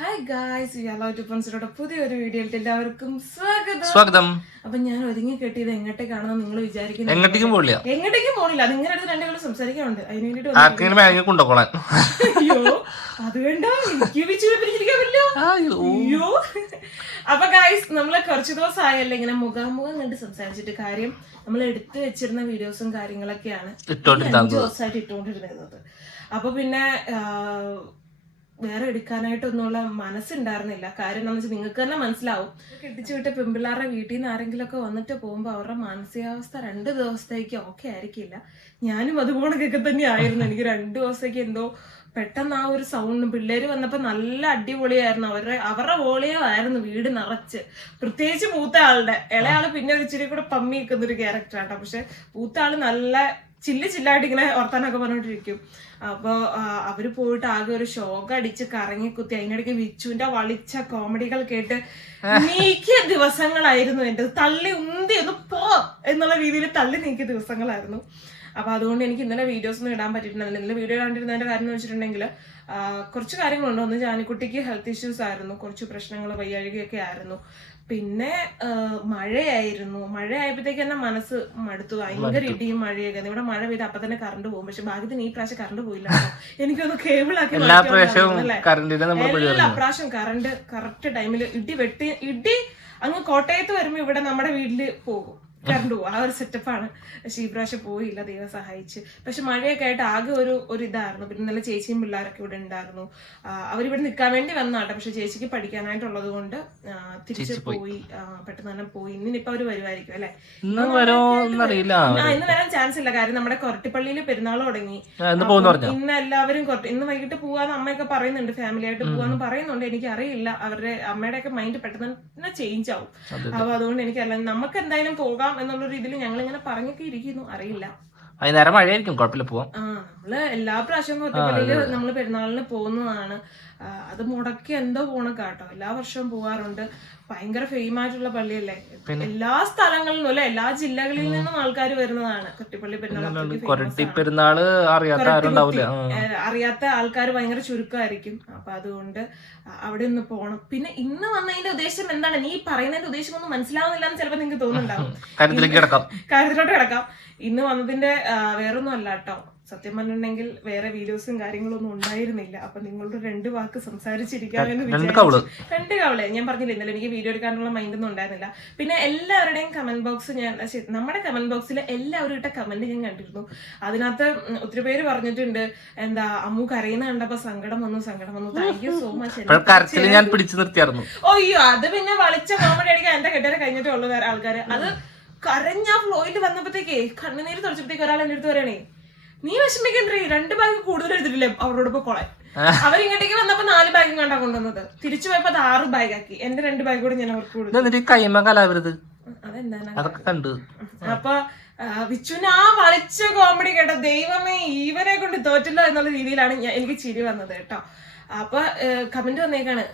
Hi guys യാലോ ടിപ്പൻസിലൂടെ പുതിയൊരു വീഡിയോയിൽ എല്ലാവർക്കും സ്വാഗതം. സ്വാഗതം. അപ്പൊ ഞാൻ ഒരുങ്ങി കെട്ടിയത് എങ്ങോട്ടേക്കാണെന്ന് നിങ്ങൾ വിചാരിക്കുന്നത് എങ്ങോട്ടേക്കും പോകില്ല എങ്ങോട്ടേക്കും പോണില്ല. അത് ഇങ്ങനെ അടുത്ത് രണ്ടുകളും സംസാരിക്കാനുണ്ട്. അതിന് വേണ്ടിട്ട് കൊണ്ടുപോകണം. അയ്യോ അത് വേണ്ട. എനിക്ക് പറ്റില്ല അയ്യോ. അപ്പൊ ഗായ്സ് നമ്മൾ കുറച്ച് ദിവസമായല്ലേ ഇങ്ങനെ മുഖാമുഖം കണ്ട് സംസാരിച്ചിട്ട് കാര്യം നമ്മൾ എടുത്തു വെച്ചിരുന്ന വീഡിയോസും കാര്യങ്ങളൊക്കെയാണ് ഇട്ടോണ്ടിരുന്നത്. ദിവസമായിട്ട് ഇട്ടുകൊണ്ടിരുന്നത് അപ്പൊ പിന്നെ വേറെ എടുക്കാനായിട്ടൊന്നുള്ള മനസ്സുണ്ടായിരുന്നില്ല. കാര്യം എന്താണെന്ന് വെച്ചാൽ നിങ്ങൾക്ക് തന്നെ മനസ്സിലാവും. കെട്ടിച്ചു വിട്ട പെമ്പിള്ളാരുടെ വീട്ടിൽ നിന്ന് ആരെങ്കിലും ഒക്കെ വന്നിട്ട് പോകുമ്പോൾ അവരുടെ മാനസികാവസ്ഥ രണ്ട് ദിവസത്തേക്ക് ഓക്കെ ആയിരിക്കില്ല. ഞാനും അതുപോലൊക്കെ തന്നെ ആയിരുന്നു. എനിക്ക് രണ്ട് ദിവസത്തേക്ക് എന്തോ പെട്ടെന്ന് ആ ഒരു സൗണ്ട് പിള്ളേര് വന്നപ്പോ നല്ല അടിപൊളിയായിരുന്നു. അവരുടെ അവരുടെ വോളിയമായിരുന്നു വീട് നിറച്ച്. പ്രത്യേകിച്ച് മൂത്ത ആളുടെ. ഇളയാൾ പിന്നെ ഒരു ഇച്ചിരി കൂടെ പമ്മി നിൽക്കുന്ന ഒരു ക്യാരക്ടറാട്ടോ പക്ഷെ മൂത്ത ആൾ നല്ല ചില്ല് ചില്ലായിട്ട് ഇങ്ങനെ വർത്താനൊക്കെ പറഞ്ഞോണ്ടിരിക്കും. അപ്പൊ ആ, അവർ പോയിട്ട് ആകെ ഒരു ഷോക്ക് അടിച്ച് കറങ്ങി കുത്തി അതിനിടയ്ക്ക് വിച്ചുവിന്റെ വളിച്ച കോമഡികൾ കേട്ട് നീക്കിയ ദിവസങ്ങളായിരുന്നു എന്റെ തള്ളി ഉന്തി ഒന്ന് പോ എന്നുള്ള രീതിയിൽ തള്ളി നീക്കിയ ദിവസങ്ങളായിരുന്നു. അപ്പൊ അതുകൊണ്ട് എനിക്ക് ഇന്നലെ വീഡിയോസ് ഒന്നും ഇടാൻ പറ്റിയിട്ടുണ്ടായിരുന്നില്ല. ഇന്നലെ വീഡിയോ കണ്ടിരുന്നതിന്റെ കാര്യം എന്ന് വെച്ചിട്ടുണ്ടെങ്കിൽ കുറച്ച് കാര്യങ്ങളുണ്ട്. ഒന്ന് ജാനിക്കുട്ടിക്ക് ഹെൽത്ത് ഇഷ്യൂസ് ആയിരുന്നു. കുറച്ച് പ്രശ്നങ്ങൾ വയ്യാഴികയൊക്കെ ആയിരുന്നു. പിന്നെ മഴയായിരുന്നു. മഴയായപ്പോഴത്തേക്ക് തന്നെ മനസ്സ് മടുത്തു. ഭയങ്കര ഇടിയും മഴയൊക്കെ ഇവിടെ മഴ പെയ്ത് അപ്പൊ തന്നെ കറണ്ട് പോകും. പക്ഷെ ഭാഗ്യത്തിന് ഈ പ്രാവശ്യം കറണ്ട് പോയില്ല. എനിക്കൊന്ന് കേബിളാക്കി എല്ലാ പ്രാവശ്യം കറണ്ട് കറക്റ്റ് ടൈമിൽ ഇടി വെട്ടി ഇടി അങ്ങ് കോട്ടയത്ത് വരുമ്പോ ഇവിടെ നമ്മുടെ വീട്ടിൽ പോകും. കറണ്ട് പോകും ആ ഒരു സെറ്റപ്പാണ് പക്ഷെ ഈ പ്രാവശ്യം പോയില്ല. ദൈവം സഹായിച്ച്. പക്ഷെ മഴയൊക്കെ ആയിട്ട് ആകെ ഒരു ഒരു ഇതായിരുന്നു. പിന്നെ നല്ല ചേച്ചിയും പിള്ളേരൊക്കെ ഇവിടെ ഉണ്ടായിരുന്നു. അവരിവിടെ നിൽക്കാൻ വേണ്ടി വന്നാട്ടെ പക്ഷെ ചേച്ചിക്ക് പഠിക്കാനായിട്ടുള്ളത് കൊണ്ട് തിരിച്ചു പോയി. പെട്ടെന്ന് തന്നെ പോയി. ഇന്നിപ്പോ അവർ വരുമായിരിക്കും അല്ലെ? ഇന്ന് വരാൻ ചാൻസ് ഇല്ല. കാര്യം നമ്മുടെ കൊരട്ടിപ്പള്ളിയിൽ പെരുന്നാൾ തുടങ്ങി. ഇന്ന് എല്ലാവരും ഇന്ന് വൈകിട്ട് പോവാന്ന് അമ്മയൊക്കെ പറയുന്നുണ്ട്. ഫാമിലി ആയിട്ട് പോവാന്ന് പറയുന്നുണ്ട്. എനിക്ക് അറിയില്ല അവരുടെ അമ്മയുടെ ഒക്കെ മൈൻഡ് പെട്ടെന്ന് തന്നെ ചേഞ്ച് ആവും. അപ്പൊ അതുകൊണ്ട് എനിക്കറിയില്ല നമുക്ക് എന്തായാലും പോകാം. എന്നുള്ള രീതിയിൽ ഞങ്ങൾ ഇങ്ങനെ പറഞ്ഞൊക്കെ ഇരിക്കുന്നു. അറിയില്ല. വൈകുന്നേരം മഴയായിരിക്കും കുഴപ്പമില്ല പോവാം. നമ്മൾ എല്ലാ പ്രാവശ്യവും ഒറ്റപ്പള്ളിയിൽ നമ്മൾ പെരുന്നാളിന് പോകുന്നതാണ്. അത് മുടക്കി എന്തോ പോണ കേട്ടോ. എല്ലാ വർഷവും പോവാറുണ്ട്. ഭയങ്കര ഫെയിം ആയിട്ടുള്ള പള്ളിയല്ലേ? എല്ലാ സ്ഥലങ്ങളിൽ നിന്നും അല്ലെ എല്ലാ ജില്ലകളിൽ നിന്നും ആൾക്കാർ വരുന്നതാണ്. കുട്ടിപ്പള്ളി പെരുന്നാൾ. പെരുന്നാൾ അറിയാത്ത ആരും ഉണ്ടാവില്ല ആ. ഏഹ് അറിയാത്ത ആൾക്കാർ ഭയങ്കര ചുരുക്കമായിരിക്കും. അപ്പൊ അതുകൊണ്ട് അവിടെ ഒന്ന് പോകണം പിന്നെ ഇന്ന് വന്നതിന്റെ ഉദ്ദേശം എന്താണ്? നീ പറയുന്നതിന്റെ ഉദ്ദേശം ഒന്നും മനസ്സിലാവുന്നില്ല എന്ന് ചിലപ്പോ നിങ്ങൾക്ക് തോന്നുന്നുണ്ടാവും. കാര്യത്തിലോട്ട് കിടക്കാം. ഇന്ന് വന്നതിന്റെ വേറൊന്നും അല്ല കേട്ടോ സത്യം പറഞ്ഞിട്ടുണ്ടെങ്കിൽ വേറെ വീഡിയോസും കാര്യങ്ങളൊന്നും ഉണ്ടായിരുന്നില്ല. അപ്പൊ നിങ്ങളുടെ രണ്ട് വാക്ക് സംസാരിച്ചിരിക്കാമെന്ന് രണ്ട് വിചാരിച്ചു കവൾ. രണ്ട് കവളെ. ഞാൻ പറഞ്ഞില്ല ഇന്നലെ എനിക്ക് വീഡിയോ എടുക്കാനുള്ള മൈൻഡ് ഒന്നും ഉണ്ടായിരുന്നില്ല. പിന്നെ എല്ലാവരുടെയും കമന്റ് ബോക്സ് ഞാൻ നമ്മുടെ കമന്റ് ബോക്സിൽ എല്ലാവരും ഇട്ട കമന്റ് ഞാൻ കണ്ടിരുന്നു. അതിനകത്ത് ഒത്തിരി പേര് പറഞ്ഞിട്ടുണ്ട് എന്താ അമ്മു കരയുന്ന കണ്ടപ്പോ സങ്കടം വന്നു സങ്കടം വന്നു. താങ്ക് യു സോ മച്ച് ഞാൻ പിടിച്ചു നിർത്തിയായിരുന്നു. അയ്യോ അത് പിന്നെ വളിച്ച കോമഡി അടിക്കാൻ എന്റെ കെട്ടിയാരെ കഴിഞ്ഞിട്ടേ ഉള്ളൂ വേറെ ആൾക്കാര്. അത് കരഞ്ഞ ഫ്ലോയിൽ വന്നപ്പോഴത്തേക്കേ കണ്ണുനീര് തുടച്ചപ്പോഴത്തേക്ക് ഒരാൾ എന്റെ അടുത്ത് പറയണേ നീ വിഷമിക്കണ്ടേ രണ്ട് ബാഗ് കൂടുതൽ എടുത്തിട്ടില്ലേ അവരോടൊപ്പം കൊളെ അവരിങ്ങോട്ടേക്ക് വന്നപ്പോ നാല് ബാഗും കണ്ടാ കൊണ്ടുവന്നത്. തിരിച്ചു പോയപ്പോ അത് ആറ് ബാഗ് ആക്കി. എന്റെ രണ്ട് ബാഗ് കൂടെ ഞാൻ അവർക്ക് കൊടുത്തു. കൈമ കലാവരുത്. അതൊക്കെ കണ്ട്. അപ്പൊ വിച്ചുവിന് ആ വളിച്ച കോമഡി കേട്ടോ ദൈവമേ ഇവനെ കൊണ്ട് തോറ്റല്ലോ എന്നുള്ള രീതിയിലാണ് എനിക്ക് ചിരി വന്നത് കേട്ടോ. അപ്പൊ കമന്റ് വന്നേക്കാണ്.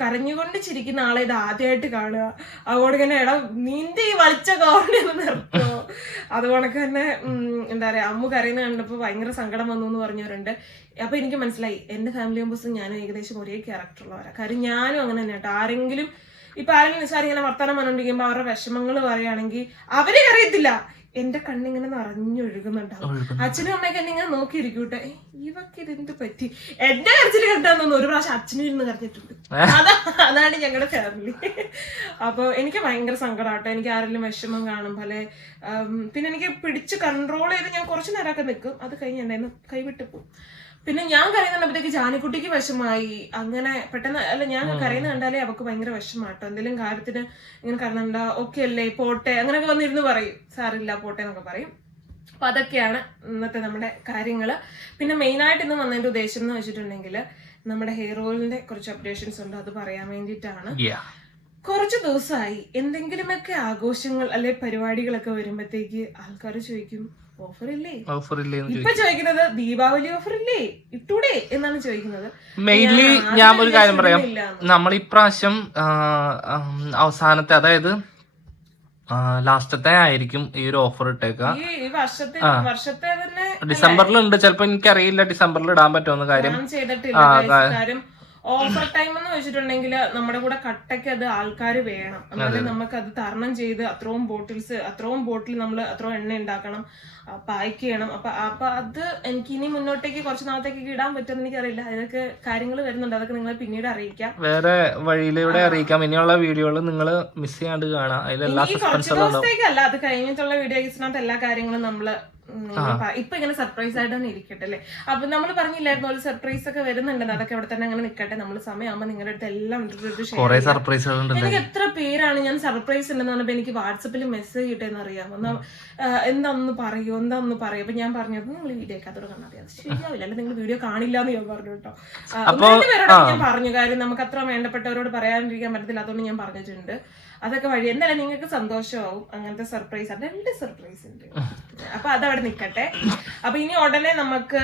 കരഞ്ഞുകൊണ്ട് ചിരിക്കുന്ന ആളെ ഇത് ആദ്യമായിട്ട് കാണുക. അതുകൊണ്ട് ഇങ്ങനെ എടാ നീന്തി വലിച്ച കോമഡി ഒന്ന് നിർത്തോ. അതുപോലെ തന്നെ എന്താ പറയാ അമ്മു കരയുന്ന കണ്ടപ്പോ ഭയങ്കര സങ്കടം വന്നു എന്ന് പറഞ്ഞവരുണ്ട്. അപ്പൊ എനിക്ക് മനസ്സിലായി എന്റെ ഫാമിലി മെമ്പേഴ്സും ഞാനും ഏകദേശം ഒരേ ക്യാരക്ടർ ഉള്ളവരാ. കാര്യം ഞാനും അങ്ങനെ തന്നെ കേട്ടോ. ആരെങ്കിലും ഇപ്പൊ ആരെങ്കിലും നിസ്സാരം ഇങ്ങനെ വർത്തമാനം പറഞ്ഞോണ്ടിരിക്കുമ്പോ അവരുടെ വിഷമങ്ങൾ പറയുകയാണെങ്കിൽ അവരെ അറിയത്തില്ല. എന്റെ കണ്ണിങ്ങനെ നിറഞ്ഞൊഴുകുന്നുണ്ടാവും. അച്ഛനും അമ്മയൊക്കെ എന്നെ ഇങ്ങനെ നോക്കിയിരിക്കൂട്ടെ "ഏയ്, ഇവക്ക് ഇതെന്ത് പറ്റി? എന്റെ കരച്ചിൽ കണ്ടാന്ന് ഒരു പ്രാവശ്യം അച്ഛനും ഇരുന്ന് കരഞ്ഞിട്ടുണ്ട്. അതാ അതാണ് ഞങ്ങളുടെ ഫാമിലി അപ്പൊ എനിക്ക് ഭയങ്കര സങ്കടമാട്ടോ എനിക്ക് ആരെങ്കിലും വിഷമം കാണും പോലെ പിന്നെ എനിക്ക് പിടിച്ച് കൺട്രോൾ ചെയ്ത് ഞാൻ കുറച്ച് നേരമൊക്കെ നിൽക്കും അത് കഴിഞ്ഞ് എന്നെ കൈവിട്ട് പോകും പിന്നെ ഞാൻ കരയുന്നുണ്ടപ്പോഴത്തേക്ക് ജാനിക്കുട്ടിക്ക് വിഷമായി. അങ്ങനെ പെട്ടെന്ന് അല്ല ഞാൻ കരയുന്ന കണ്ടാലേ അവക്ക് ഭയങ്കര വിഷമാട്ടോ. എന്തെങ്കിലും കാര്യത്തിന് ഇങ്ങനെ കരണ്ട ഓക്കെ അല്ലേ പോട്ടെ. അങ്ങനെയൊക്കെ വന്നിരുന്ന് പറയും. സാറില്ല പോട്ടെ എന്നൊക്കെ പറയും. അപ്പൊ അതൊക്കെയാണ് ഇന്നത്തെ നമ്മുടെ കാര്യങ്ങൾ പിന്നെ മെയിനായിട്ട് ഇന്ന് വന്നതിന്റെ ഉദ്ദേശം എന്ന് വെച്ചിട്ടുണ്ടെങ്കിൽ നമ്മുടെ ഹെയർ ഓയിലിന്റെ കുറച്ച് അപ്ഡേഷൻസ് ഉണ്ട്. അത് പറയാൻ വേണ്ടിയിട്ടാണ്. കുറച്ച് ദിവസമായി എന്തെങ്കിലുമൊക്കെ ആഘോഷങ്ങൾ അല്ലെ പരിപാടികളൊക്കെ വരുമ്പോഴത്തേക്ക് ആൾക്കാർ ചോദിക്കും ഓഫർ ഇല്ലേ ഓഫർ ഇല്ലേന്ന് ഇപ്പൊ ചോദിക്കുന്നത് ദീപാവലി ഓഫർ ഇല്ലേ ഇട്ടൂടെ എന്നാണ് ചോദിക്കുന്നത്. മെയിൻലി ഞാൻ ഒരു കാര്യം പറയാം. നമ്മൾ ഇപ്രാവശ്യം അവസാനത്തെ അതായത് ലാസ്റ്റത്തെ ആയിരിക്കും ഈ ഒരു ഓഫർ ഇട്ടേക്ക. ഉണ്ട് ചിലപ്പോ എനിക്കറിയില്ല ഡിസംബറിൽ ഇടാൻ പറ്റുമെന്ന് കാര്യം ഓഫർ ടൈം എന്ന് വെച്ചിട്ടുണ്ടെങ്കിൽ നമ്മുടെ കൂടെ കട്ടയ്ക്ക് അത് ആൾക്കാർ വേണം. എന്നാലും നമുക്ക് അത് തരണം ചെയ്ത് അത്രയും ബോട്ടിൽസ് അത്രയും ബോട്ടിൽ നമ്മൾ അത്രയും എണ്ണ ഉണ്ടാക്കണം പാക്ക് ചെയ്യണം. അപ്പൊ അപ്പൊ അത് എനിക്ക് ഇനി മുന്നോട്ടേക്ക് കുറച്ച് നാളത്തേക്ക് ഇടാൻ പറ്റുമെന്ന് എനിക്കറിയില്ല. അതൊക്കെ കാര്യങ്ങൾ വരുന്നുണ്ട്. അതൊക്കെ നിങ്ങളെ പിന്നീട് അറിയിക്കാം. വേറെ വഴിയിലൂടെ അറിയിക്കാം. ഇനിയുള്ള വീഡിയോകൾ നിങ്ങൾ മിസ് ചെയ്യാണ്ട് കാണാം. അതിലെല്ലാ ദിവസത്തേക്കല്ല. അത് കഴിഞ്ഞിട്ടുള്ള വീഡിയോസിനകത്ത് എല്ലാ കാര്യങ്ങളും നമ്മൾ ഇപ്പൊ ഇങ്ങനെ സർപ്രൈസ് ആയിട്ട് തന്നെ ഇരിക്കട്ടെ അല്ലേ? അപ്പൊ നമ്മൾ പറഞ്ഞില്ലായിരുന്നു ഒരു സർപ്രൈസ് ഒക്കെ വരുന്നുണ്ടെന്ന് അതൊക്കെ അവിടെ തന്നെ അങ്ങനെ നിൽക്കട്ടെ നമ്മൾ സമയമാകുമ്പോൾ നിങ്ങളുടെ അടുത്ത് എല്ലാം എനിക്ക് എത്ര പേരാണ് ഞാൻ സർപ്രൈസ് ഉണ്ടെന്ന് പറഞ്ഞപ്പോ എനിക്ക് വാട്സപ്പിൽ മെസ്സേജ് കിട്ടിയെന്ന് അറിയാം ഒന്ന് എന്താന്ന് പറയൂ എന്താന്ന് പറയൂ. അപ്പൊ ഞാൻ പറഞ്ഞത് നിങ്ങൾ വീഡിയോ ഒക്കെ അതോട് അറിയാം ശരിയാവില്ല. അല്ലെ നിങ്ങൾ വീഡിയോ കാണില്ല എന്ന് ഞാൻ പറഞ്ഞു കേട്ടോ. പേരോട് ഞാൻ പറഞ്ഞു. കാര്യം നമുക്ക് അത്ര വേണ്ടപ്പെട്ടവരോട് പറയാണ്ടിരിക്കാൻ പറ്റത്തില്ല. അതുകൊണ്ട് ഞാൻ പറഞ്ഞിട്ടുണ്ട്. അതൊക്കെ വഴി. എന്തായാലും നിങ്ങൾക്ക് സന്തോഷമാവും അങ്ങനത്തെ സർപ്രൈസ് രണ്ട് സർപ്രൈസ് ഉണ്ട്. അപ്പൊ അതവിടെ നിൽക്കട്ടെ അപ്പൊ ഇനി ഉടനെ നമുക്ക്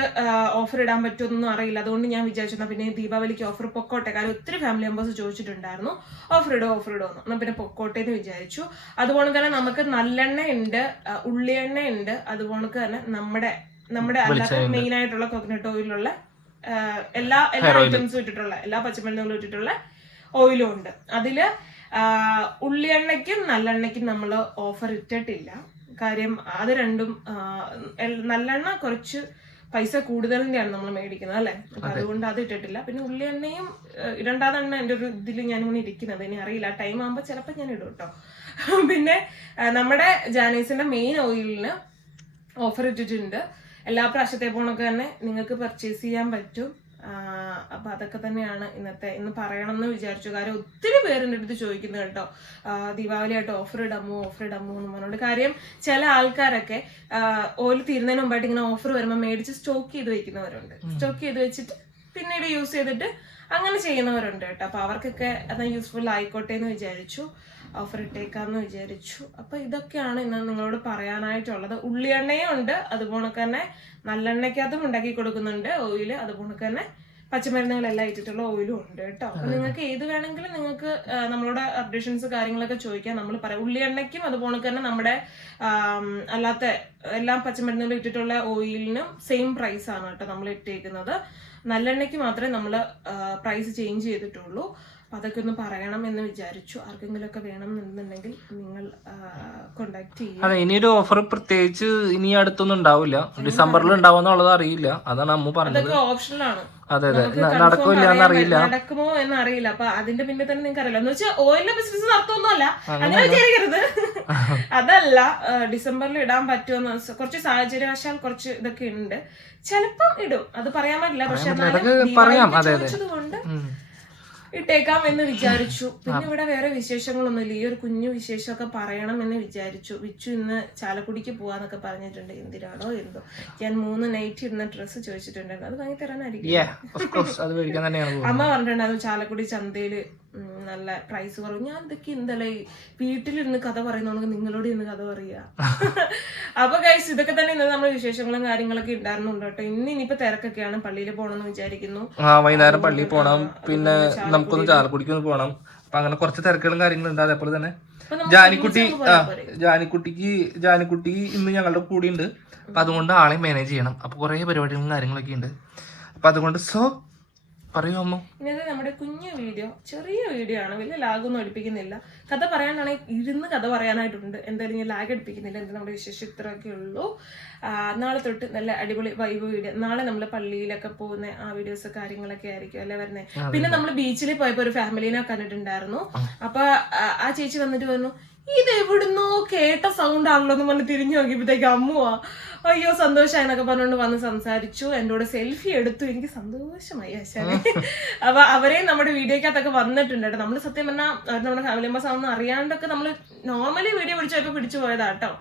ഓഫർ ഇടാൻ പറ്റുമെന്നൊന്നും അറിയില്ല. അതുകൊണ്ട് ഞാൻ വിചാരിച്ചു പിന്നെ ദീപാവലിക്ക് ഓഫർ പൊക്കോട്ടെ. കാര്യം ഒത്തിരി ഫാമിലി മെമ്പേഴ്സ് ചോദിച്ചിട്ടുണ്ടായിരുന്നു ഓഫർ ഇടോ ഓഫർ ഇടോ എന്ന്. പിന്നെ പൊക്കോട്ടെ എന്ന് വിചാരിച്ചു. അതുപോലെ തന്നെ നമുക്ക് നല്ലെണ്ണ ഉണ്ട് ഉള്ളിയെണ്ണ ഉണ്ട്. അതുപോലെ തന്നെ നമ്മുടെ നമ്മുടെ അല്ലാത്ത മെയിൻ ആയിട്ടുള്ള കോക്കനട്ട് ഓയിലുള്ള എല്ലാ എല്ലാ ഐറ്റംസും ഇട്ടിട്ടുള്ള എല്ലാ പച്ചമരുന്നുകളും ഇട്ടിട്ടുള്ള ഓയിലും ഉണ്ട്. അതിൽ ഉള്ളിയെണ്ണയ്ക്കും നല്ലെണ്ണയ്ക്കും നമ്മൾ ഓഫർ ഇട്ടിട്ടില്ല. കാര്യം അത് രണ്ടും നല്ലെണ്ണ കുറച്ച് പൈസ കൂടുതലിന്റെയാണ് നമ്മൾ മേടിക്കുന്നത് അല്ലെ? അപ്പൊ അതുകൊണ്ട് അത് ഇട്ടിട്ടില്ല. പിന്നെ ഉള്ളി എണ്ണയും ഇടണ്ടാതാണ് എന്റെ ഒരു ഇതിൽ ഞാനിങ്ങനെ ഇരിക്കുന്നത്. ഇനി അറിയില്ല. ടൈം ആകുമ്പോൾ ചിലപ്പോൾ ഞാൻ ഇടും കേട്ടോ പിന്നെ നമ്മുടെ ജാനീസിന്റെ മെയിൻ ഓയിലിന് ഓഫർ ഇട്ടിട്ടുണ്ട്. എല്ലാ പ്രാവശ്യത്തെ പോണൊക്കെ തന്നെ നിങ്ങൾക്ക് പർച്ചേസ് ചെയ്യാൻ പറ്റും. അപ്പൊ അതൊക്കെ തന്നെയാണ് ഇന്നത്തെ ഇന്ന് പറയണം എന്ന് വിചാരിച്ചു. കാര്യം ഒത്തിരി പേര് എന്റെ അടുത്ത് ചോദിക്കുന്നു കേട്ടോ. ദീപാവലിയായിട്ട് ഓഫർ ഇടാമോ ഓഫർ ഇടാമോ എന്ന് പറഞ്ഞോണ്ട് കാര്യം ചില ആൾക്കാരൊക്കെ ഓയിൽ തീരുന്നതിന് മുമ്പായിട്ട് ഇങ്ങനെ ഓഫർ വരുമ്പോൾ മേടിച്ച് സ്റ്റോക്ക് ചെയ്ത് വെക്കുന്നവരുണ്ട്. സ്റ്റോക്ക് ചെയ്ത് വെച്ചിട്ട് പിന്നീട് യൂസ് ചെയ്തിട്ട് അങ്ങനെ ചെയ്യുന്നവരുണ്ട് കേട്ടോ. അപ്പോൾ അവർക്കൊക്കെ അത് യൂസ്ഫുൾ ആയിക്കോട്ടെ എന്ന് വിചാരിച്ചു. ഓഫർ ഇട്ടേക്കാന്ന് വിചാരിച്ചു. അപ്പോൾ ഇതൊക്കെയാണ് ഇന്ന് നിങ്ങളോട് പറയാനായിട്ടുള്ളത്. ഉള്ളിയെണ്ണയും ഉണ്ട്. അതുപോലെ തന്നെ നല്ലെണ്ണയ്ക്കകത്തും ഉണ്ടാക്കി കൊടുക്കുന്നുണ്ട് ഓയിൽ അതുപോലെ തന്നെ പച്ചമരുന്നുകളെല്ലാം ഇട്ടിട്ടുള്ള ഓയിലും ഉണ്ട് കേട്ടോ. അപ്പൊ നിങ്ങൾക്ക് ഏത് വേണമെങ്കിലും നിങ്ങൾക്ക് നമ്മളോട് അപ്ഡേഷൻസ് കാര്യങ്ങളൊക്കെ ചോദിക്കാം. നമ്മൾ പറയാം. ഉള്ളിയെണ്ണയ്ക്കും അതുപോലെ തന്നെ നമ്മുടെ അല്ലാത്ത എല്ലാം പച്ചമരുന്നുകളും ഇട്ടിട്ടുള്ള ഓയിലിനും സെയിം പ്രൈസ് ആണ് കേട്ടോ നമ്മൾ ഇട്ടേക്കുന്നത്. നല്ലെണ്ണയ്ക്ക് മാത്രമേ നമ്മൾ പ്രൈസ് ചേഞ്ച് ചെയ്തിട്ടുള്ളൂ. അപ്പൊ അതൊക്കെ ഒന്ന് പറയണം എന്ന് വിചാരിച്ചു. ആർക്കെങ്കിലും ഒക്കെ വേണം എന്നുണ്ടെങ്കിൽ നിങ്ങൾ കോണ്ടാക്ട് ചെയ്യുക. അതെ ഇനിയൊരു ഓഫർ പ്രത്യേകിച്ച് ഇനി അടുത്തൊന്നും ഉണ്ടാവില്ല. ഡിസംബറിൽ ഉണ്ടാവുമെന്നുള്ളത് അറിയില്ല. അതാണ് അമ്മ പറഞ്ഞത്. അതൊക്കെ ഓപ്ഷണലാണ് അതെ അതെ. നടക്കില്ല എന്നറിയില്ല നടക്കുമോ എന്നറിയില്ല അപ്പൊ അതിന്റെ പിന്നെ തന്നെ നിങ്ങൾക്ക് അറിയില്ല. എന്ന് വെച്ചാൽ ഓയിലിന്റെ ബിസിനസ് നടത്തുമൊന്നുമല്ല അങ്ങനെ വിചാരിക്കരുത്. അതല്ല ഡിസംബറിൽ ഇടാൻ പറ്റുമെന്ന് കുറച്ച് സാഹചര്യവശാൽ കുറച്ച് ഇതൊക്കെ ഉണ്ട്. ചിലപ്പം ഇടും. അത് പറയാൻ പറ്റില്ല. പക്ഷെ പറയാം. അതെ, അതെ. ഇട്ടേക്കാം എന്ന് വിചാരിച്ചു പിന്നെ ഇവിടെ വേറെ വിശേഷങ്ങളൊന്നുമില്ല. ഈ ഒരു കുഞ്ഞു വിശേഷമൊക്കെ പറയണം എന്ന് വിചാരിച്ചു. വിച്ചു ഇന്ന് ചാലക്കുടിക്ക് പോവാന്നൊക്കെ പറഞ്ഞിട്ടുണ്ട്. എന്തിനാണോ എന്തോ. ഞാൻ മൂന്ന് നൈറ്റ് ഇടുന്ന ഡ്രസ്സ് ചോദിച്ചിട്ടുണ്ടായിരുന്നു. അത് വാങ്ങി തരാനായിരിക്കും. അമ്മ പറഞ്ഞിട്ടുണ്ടായിരുന്നു ചാലക്കുടി ചന്തയിൽ നല്ല പ്രൈസ് കുറവ്. ഞാൻ ഇതൊക്കെ ഇന്നലെ വീട്ടിലിരുന്ന് കഥ പറയുന്നുണ്ടെങ്കിൽ നിങ്ങളോട് ഇന്ന് കഥ പറയുക അപ്പൊ ഗൈസ് ഇതൊക്കെ തന്നെ ഇന്ന് നമ്മുടെ വിശേഷങ്ങളും കാര്യങ്ങളൊക്കെ ഉണ്ടായിരുന്നുണ്ട് കേട്ടോ. ഇന്ന് ഇനിയിപ്പോ തിരക്കൊക്കെയാണ്. പള്ളിയിൽ പോകണമെന്ന് വിചാരിക്കുന്നു. ആ വൈകുന്നേരം പള്ളിയിൽ പോണം. പിന്നെ നമുക്കൊന്ന് ചാലക്കുടിക്കൊന്ന് പോണം. അപ്പൊ അങ്ങനെ കുറച്ച് തിരക്കുകളും കാര്യങ്ങളും ഉണ്ട് അതേപോലെ തന്നെ ജാനിക്കുട്ടി ആ? ജാനിക്കുട്ടിക്ക് ജാനിക്കുട്ടി ഇന്ന് ഞങ്ങളുടെ കൂടെ ഉണ്ട് അപ്പൊ അതുകൊണ്ട് ആളെ മാനേജ് ചെയ്യണം. അപ്പൊ കുറെ പരിപാടികളും കാര്യങ്ങളൊക്കെ ഉണ്ട് അപ്പൊ അതുകൊണ്ട് സോ പറയൂ അമ്മ. ഇന്നത്തെ നമ്മുടെ കുഞ്ഞു വീഡിയോ ചെറിയ വീഡിയോ ആണ്. വലിയ ലാഗൊന്നും അടിപ്പിക്കുന്നില്ല. കഥ പറയാനാണെങ്കിൽ ഇരുന്ന് കഥ പറയാനായിട്ടുണ്ട്. എന്തായാലും ഞാൻ ലാഗ് അടിപ്പിക്കുന്നില്ല. എന്താ നമ്മുടെ വിശേഷം ഇത്രയൊക്കെ ഉള്ളൂ. നാളെ തൊട്ട് നല്ല അടിപൊളി വൈബ് വീഡിയോ നാളെ നമ്മൾ പള്ളിയിലൊക്കെ പോകുന്ന ആ വീഡിയോസ് കാര്യങ്ങളൊക്കെ ആയിരിക്കും അല്ലേ വരുന്നത് പിന്നെ നമ്മൾ ബീച്ചിൽ പോയപ്പോ ഒരു ഫാമിലിനെ കണ്ടിട്ടുണ്ടായിരുന്നു. അപ്പൊ ആ, ആ ചേച്ചി വന്നിട്ട് പറഞ്ഞു ഇത് എവിടുന്നോ കേട്ട സൗണ്ട് ആണല്ലോ എന്ന് പറഞ്ഞ് തിരിഞ്ഞു നോക്കിയപ്പോഴത്തേക്ക് അമ്മുവാ. അയ്യോ സന്തോഷമായി എന്നൊക്കെ പറഞ്ഞുകൊണ്ട് വന്ന് സംസാരിച്ചു. എന്റെ കൂടെ സെൽഫി എടുത്തു. എനിക്ക് സന്തോഷമായി ആശാനെ. അപ്പൊ അവരെയും നമ്മുടെ വീഡിയോക്കകത്തൊക്കെ വന്നിട്ടുണ്ട് കേട്ടോ. നമ്മൾ സത്യം പറഞ്ഞാൽ അവർ നമ്മുടെ ഫാമിലി മെമ്പേഴ്സ് ആണെന്ന് അറിയാണ്ടൊക്കെ നമ്മൾ നോർമലി വീഡിയോ പിടിച്ചപ്പോൾ പിടിച്ചു പോയതാ കേട്ടോ.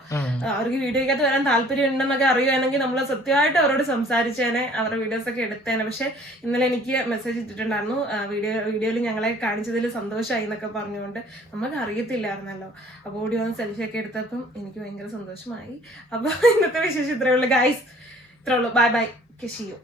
അവർക്ക് വീഡിയോക്കകത്ത് വരാൻ താല്പര്യം ഉണ്ടെന്നൊക്കെ അറിയുവാണെങ്കിൽ നമ്മൾ സത്യമായിട്ട് അവരോട് സംസാരിച്ചേനെ അവരുടെ വീഡിയോസ് ഒക്കെ എടുത്തേനെ. പക്ഷെ ഇന്നലെ എനിക്ക് മെസ്സേജ് ഇട്ടിട്ടുണ്ടായിരുന്നു. വീഡിയോ വീഡിയോയിൽ ഞങ്ങളെ കാണിച്ചതിൽ സന്തോഷമായി എന്നൊക്കെ പറഞ്ഞുകൊണ്ട് നമുക്ക് അറിയത്തില്ലായിരുന്നല്ലോ. അപ്പോൾ ഓടി വന്ന് സെൽഫി ഒക്കെ എടുത്തപ്പം എനിക്ക് ഭയങ്കര സന്തോഷമായി. അപ്പൊ ഇന്നത്തെ വിശേഷം ഇത്രയേ ഉള്ളൂ ഗൈസ് ഇത്രേ ഉള്ളൂ. Bye bye കെഷിയോ